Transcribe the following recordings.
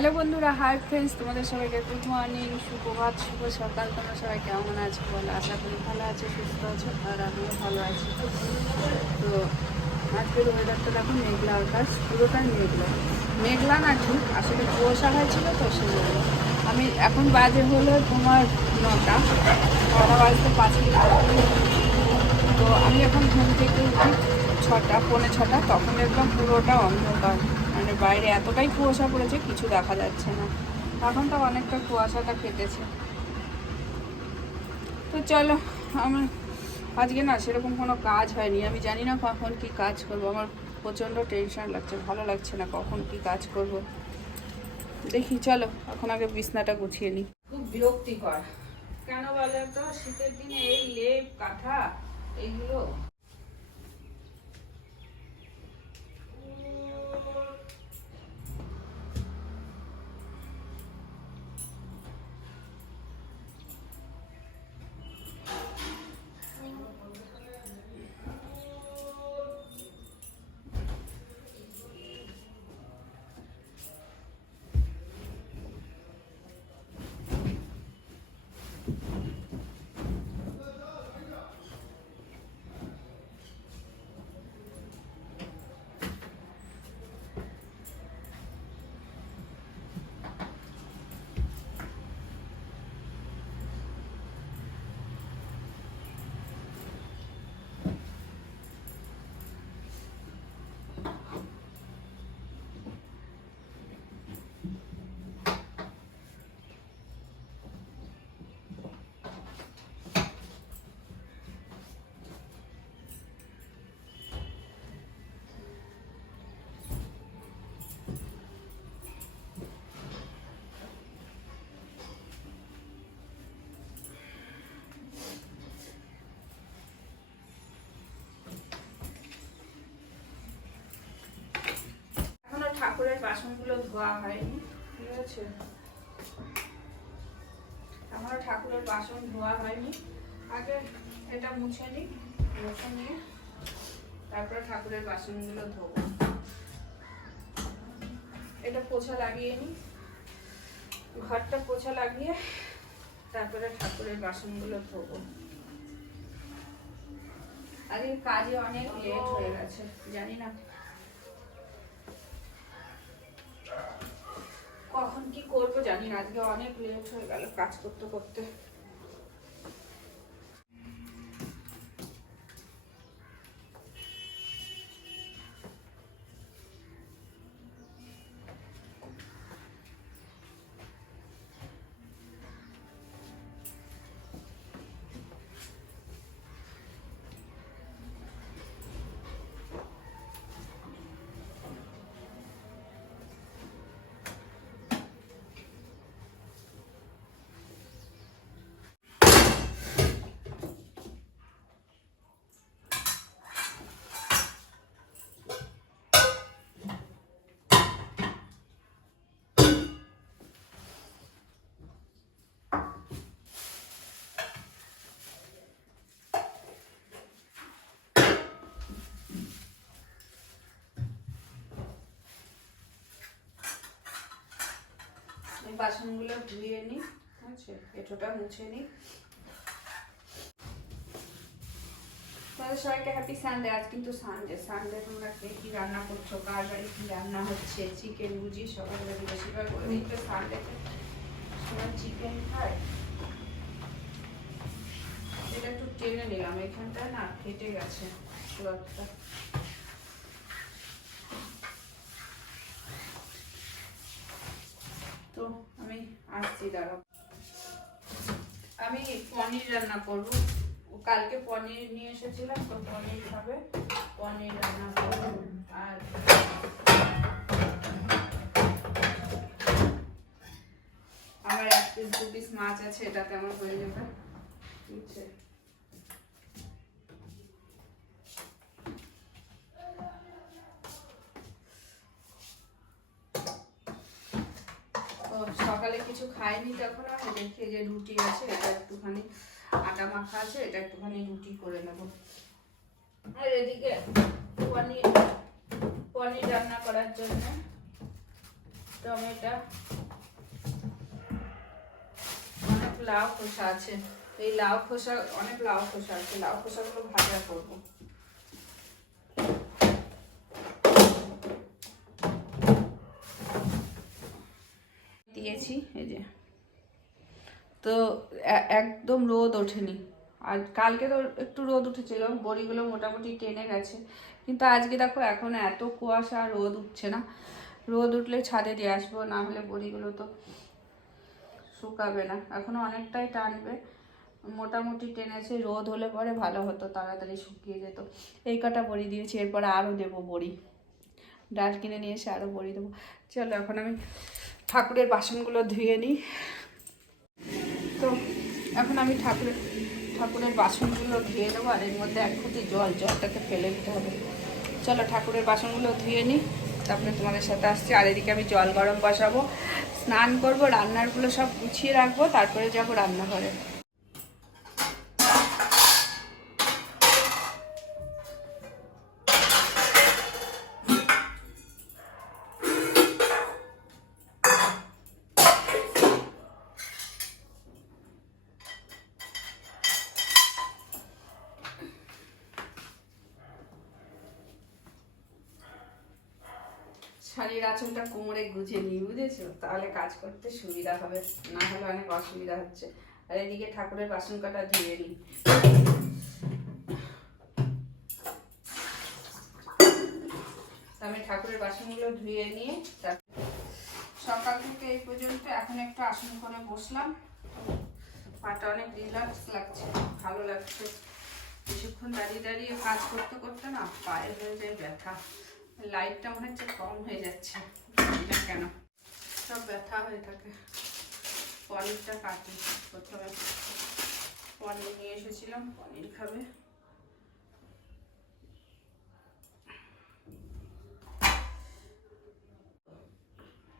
Hello বন্ধুরা hi friends তোমাদের সবাইকে গুড মর্নিং সুপ্রভাত শুভ সকাল, তোমরা সবাই কেমন আছো বলো? আশা করি ভালো আছো, সুস্থ আছো, আর আমিও ভালো আছি। তো আজকের ওয়েদারটা দেখো, মেঘলা আকাশ, পুরোটাই মেঘলা। মেঘলা না ঠিক, আসলে কুয়াশা হয়েছিল তো সেজন্য। আমি এখন বাজে হলো তোমার নটা নটা বাজতে পাঁচ তো আমি এখন ঘুম থেকে উঠি ছটা, পৌনে ছটা, তখন একদম পুরোটা অন্ধকার। বাইরে এতটাই কুয়াশা পড়েছে, কিছু দেখা যাচ্ছে না। এখন তো অনেকটা কুয়াশাটা কেটেছে। তো চলো, আমার আজকে না সেরকম কোনো কাজ হয়নি। আমি জানি না কখন কি কাজ করব। আমার প্রচণ্ড টেনশন লাগছে, ভালো লাগছে না কখন কি কাজ করব। দেখি, চলো, এখন আগে বিছনাটা গুছিয়ে নিই খুব বিরক্তিকর। কেন বলে তো? শীতের দিনে এই লেপ, কাঁথা, এইগুলো বাসনগুলো ধোয়া হয়নি, ঠিক আছে? এখনও ঠাকুরের বাসন ধোয়া হয়নি। আগে এটা মুছে নিই মুছে নিয়ে তারপরে ঠাকুরের বাসনগুলো ধোবো। এটা পোছা লাগিয়ে নিই ঘরটা পোছা লাগিয়ে তারপরে ঠাকুরের বাসনগুলো ধোবো। আজকে কাজে অনেক লেট হয়ে গেছে, জানি না কখন কি করব জানি না আজকে অনেক লেট হয়ে গেল কাজ করতে করতে। বাসনগুলো ধুয়ে নিই আছে এটোটা মুছে নিই তোমাদের সবাইকে হ্যাপি সানডে আজ কিন্তু সানডে সানডে তোমরা কে কি রান্না করছ? কার বাড়ি কি রান্না হচ্ছে? চিকেন বুঝি সবার বাড়ি বেশিরভাগ ওই দিনটা সানডেতে সবাই চিকেন খায়। এটা একটু টেনে নিলাম। এখানটা না ফেটে গেছে ক্লথটা তো আসছি, দাঁড়াও। আমি পনির রান্না করব। কালকে পনির নিয়ে এসেছিলাম, তো পনির খাবে। পনির রান্না করব। আর আমার এক পিস দু পিস মাছ আছে এটাতে আমার হয়ে যাবে। বুঝছে? সকালে কিছু খাইনি তখন আমি দেখি যে রুটি আছে, এটা একটুখানি আটা মাখা আছে, এটা একটুখানি রুটি করে নেব। আর এদিকে পনির পনির রান্না করার জন্য টমেটো, অনেক লাউ খোসা আছে। এই লাউ খোসা, অনেক লাউ খোসা আছে, লাউ খোসাগুলো ভাজা করব দিয়েছি এই যে তো একদম রোদ ওঠেনি। আর কালকে তো একটু রোদ উঠেছিল, বড়িগুলো মোটামুটি টেনে গেছে। কিন্তু আজকে দেখো, এখন এত কুয়াশা, রোদ উঠছে না। রোদ উঠলে ছাদে দিয়ে আসব, না হলে বড়িগুলো তো শুকাবে না। এখনও অনেকটাই টানবে। মোটামুটি টেনেছে, রোদ হলে পরে ভালো হতো, তাড়াতাড়ি শুকিয়ে যেত। এই কটা বড়ি দিয়েছি, এরপরে আরও দেবো বড়ি। ডাল কিনে নিয়ে এসে আরও বড়ি দেবো। চলো, এখন আমি ঠাকুরের বাসনগুলো ধুয়ে নিই। তো এখন আমি ঠাকুরের ঠাকুরের বাসনগুলো ধুয়ে দেবো আর এর মধ্যে এক ফুটি জল, জলটাকে ফেলে দিতে হবে। চলো ঠাকুরের বাসনগুলো ধুয়ে নিই, তারপরে তোমাদের সাথে আসছি। আর এদিকে আমি জল গরম বসাবো, স্নান করব, রান্নারগুলো সব গুছিয়ে রাখব, তারপরে যাব রান্নাঘরে। শাড়ির আঁচলটা কোমরে গুজে নিই, বুঝেছ? তাহলে কাজ করতে সুবিধা হবে, না হলে অনেক অসুবিধা হচ্ছে। আর এদিকে ঠাকুরের বাসন কাটা ধুয়ে নিই। আমি ঠাকুরের বাসনগুলো ধুয়ে নিয়ে সকাল থেকে এই পর্যন্ত এখন একটু আসন করে বসলাম। পাটা অনেক রিল্যাক্স লাগছে, ভালো লাগছে। কিছুক্ষণ দাঁড়িয়ে দাঁড়িয়ে কাজ করতে করতে না পায়ে হয়ে যায় ব্যথা। লাইটটা মনে হচ্ছে কম হয়ে যাচ্ছে। কেন? সব ব্যথা হয়ে থাকে। পনিরটা কাটি প্রথমে। পনির নিয়ে এসেছিলাম পনির খাবে।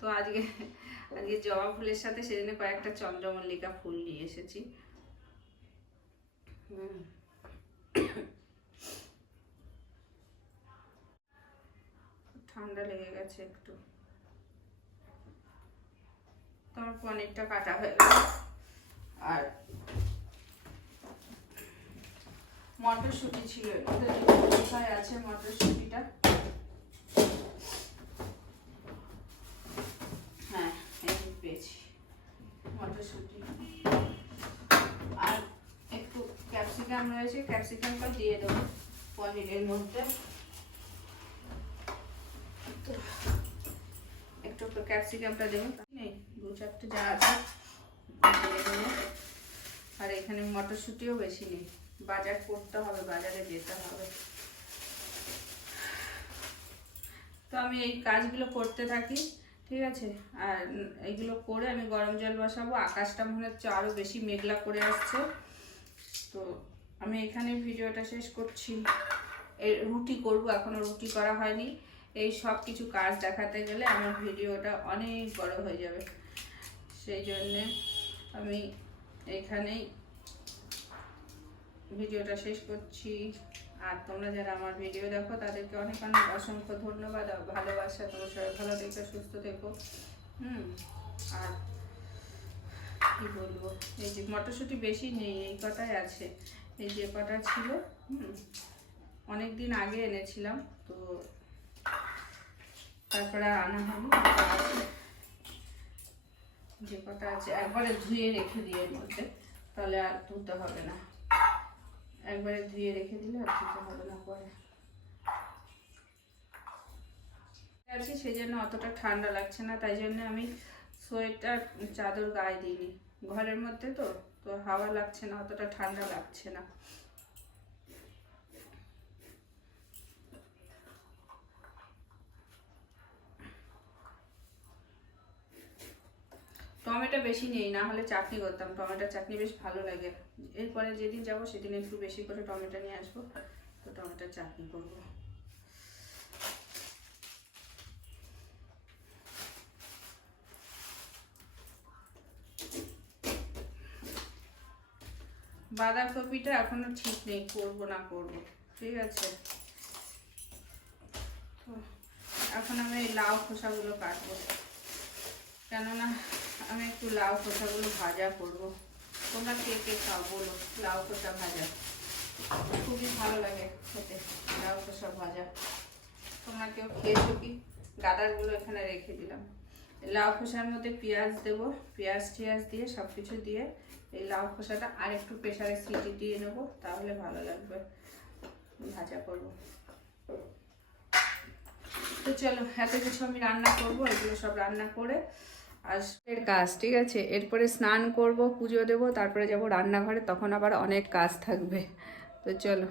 তো আজকে আজকে জবা ফুলের সাথে সেদিনে কয়েকটা চন্দ্রমল্লিকা ফুল নিয়ে এসেছি। হুম। ঠান্ডা লেগে গেছে একটু। তোমার পনিরটা কাটা হয়ে গেল। আর মটরশুঁটি ছিল কোথায় আছে মটরশুঁটিটা? হ্যাঁ আর একটু ক্যাপসিকাম রয়েছে, ক্যাপসিকামটা দিয়ে দেবো পনিরের মধ্যে তো একটু ক্যাপসিকামটা দেবো। দু চারটে যা আছে আর এখানে মটরশুঁটিও বেশি নেই। বাজার করতে হবে, বাজারে যেতে হবে। তো আমি এই কাজগুলো করতে থাকি, ঠিক আছে? আর এইগুলো করে আমি গরম জল বসাবো। আকাশটা মনে হচ্ছে আরও বেশি মেঘলা করে আসছে। তো আমি এখানে ভিডিওটা শেষ করছি। রুটি করব এখনও রুটি করা হয়নি। এই সব কিছু কাজ দেখাতে গেলে আমার ভিডিওটা অনেক বড় হয়ে যাবে। সেই জন্যে আমি এখানেই ভিডিওটা শেষ করছি। আর তোমরা যারা আমার ভিডিও দেখো, তাদেরকে অনেক অনেক অসংখ্য ধন্যবাদ ভালোবাসা। তোমরা সবাই ভালো থেকো, সুস্থ থেকো। হুম, আর কি বলব? এই যে মটরশুঁটি বেশি নেই, এই কটাই আছে। এই যে কটা ছিল, হুম অনেক দিন আগে এনেছিলাম, তো তারপরে আনা আছে। যে কটা আছে, একবারে ধুয়ে রেখে দিই এর মধ্যে, তাহলে আর ধুতে হবে না। একবারে ধুয়ে রেখে দিলে আর ধুতে হবে না পরে। আছি সেই জন্য অতটা ঠান্ডা লাগছে না, তাই জন্য আমি সোয়েটার চাদর গায়ে দিইনি। ঘরের মধ্যে তো তো হাওয়া লাগছে না, অতটা ঠান্ডা লাগছে না। টমেটো বেশি নেই, না হলে চাটনি করতাম। টমেটো চাটনি বেশ ভালো লাগে। এরপরে যেদিন যাব সেদিন একটু বেশি করে টমেটো নিয়ে আসব। তো টমেটো চাটনি করব। বাঁধাকপিটা এখনও ঠিক নেই, করব না করব। ঠিক আছে? তো এখন আমি লাউ খোসাগুলো কাটবো। কেননা আমি একটু লাউ খোসাগুলো ভাজা করব। তোমরা কে কে খাও বলো, লাউ খোসা ভাজা। খুবই ভালো লাগে খেতে, লাউ খোসা ভাজা। তোমরা কেউ খেয়েছো কি? গাদারগুলো এখানে রেখে দিলাম। লাউ খোসার মধ্যে পেঁয়াজ দেবো, পেঁয়াজ টিয়াজ দিয়ে সব কিছু দিয়ে এই লাউ খোসাটা আর একটু প্রেশারে সিটি দিয়ে নেব, তাহলে ভালো লাগবে। ভাজা করব। তো চলো, এত কিছু আমি রান্না করব, এগুলো সব রান্না করে আর কাজ, ঠিক আছে? এরপরে স্নান করব, পুজো দেব, তারপরে যাব রান্নাঘরে, তখন আবার অনেক কাজ থাকবে। তো চলো।